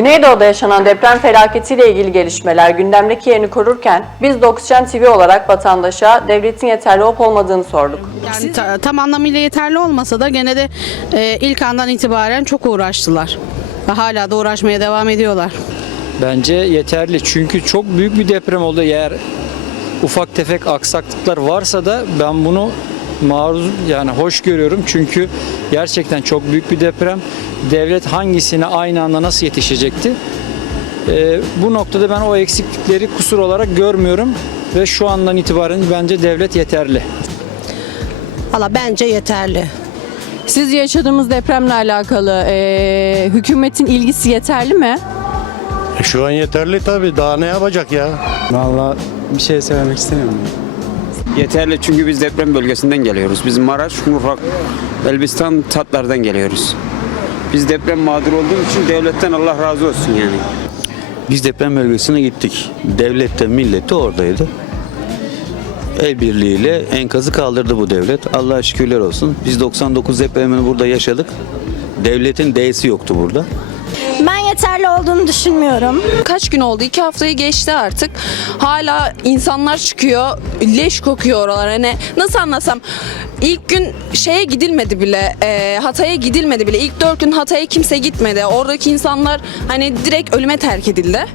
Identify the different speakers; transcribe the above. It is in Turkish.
Speaker 1: Güneydoğu'da yaşanan deprem felaketiyle ilgili gelişmeler gündemdeki yerini korurken biz de Oksijen TV olarak vatandaşa devletin yeterli olup olmadığını sorduk.
Speaker 2: Yani ta- tam anlamıyla yeterli olmasa da gene de e, ilk andan itibaren çok uğraştılar. Ve hala da uğraşmaya devam ediyorlar.
Speaker 3: Bence yeterli çünkü çok büyük bir deprem oldu. Eğer ufak tefek aksaklıklar varsa da ben bunu maruz yani hoş görüyorum çünkü gerçekten çok büyük bir deprem. Devlet hangisine aynı anda nasıl yetişecekti? Ee, bu noktada ben o eksiklikleri kusur olarak görmüyorum ve şu andan itibaren bence devlet yeterli.
Speaker 4: Valla bence yeterli.
Speaker 1: Siz yaşadığımız depremle alakalı eee, hükümetin ilgisi yeterli mi?
Speaker 5: E, Şu an yeterli tabii. Daha ne yapacak ya?
Speaker 6: Vallahi bir şey söylemek istemiyorum.
Speaker 7: Yeterli çünkü biz deprem bölgesinden geliyoruz. Biz Maraş, Murrak, Elbistan, Tatlar'dan geliyoruz. Biz deprem mağdur olduğumuz için devletten Allah razı olsun yani.
Speaker 8: Biz deprem bölgesine gittik. Devlet de millet de oradaydı. El birliğiyle enkazı kaldırdı bu devlet. Allah'a şükürler olsun. Biz 99 depremini burada yaşadık. Devletin D'si yoktu burada.
Speaker 9: Yeterli olduğunu düşünmüyorum.
Speaker 10: Kaç gün oldu? İki haftayı geçti artık. Hala insanlar çıkıyor. Leş kokuyor oralar. Hani nasıl anlasam? İlk gün şeye gidilmedi bile. e, Hatay'a gidilmedi bile. İlk dört gün Hatay'a kimse gitmedi. Oradaki insanlar hani direkt ölüme terk edildi.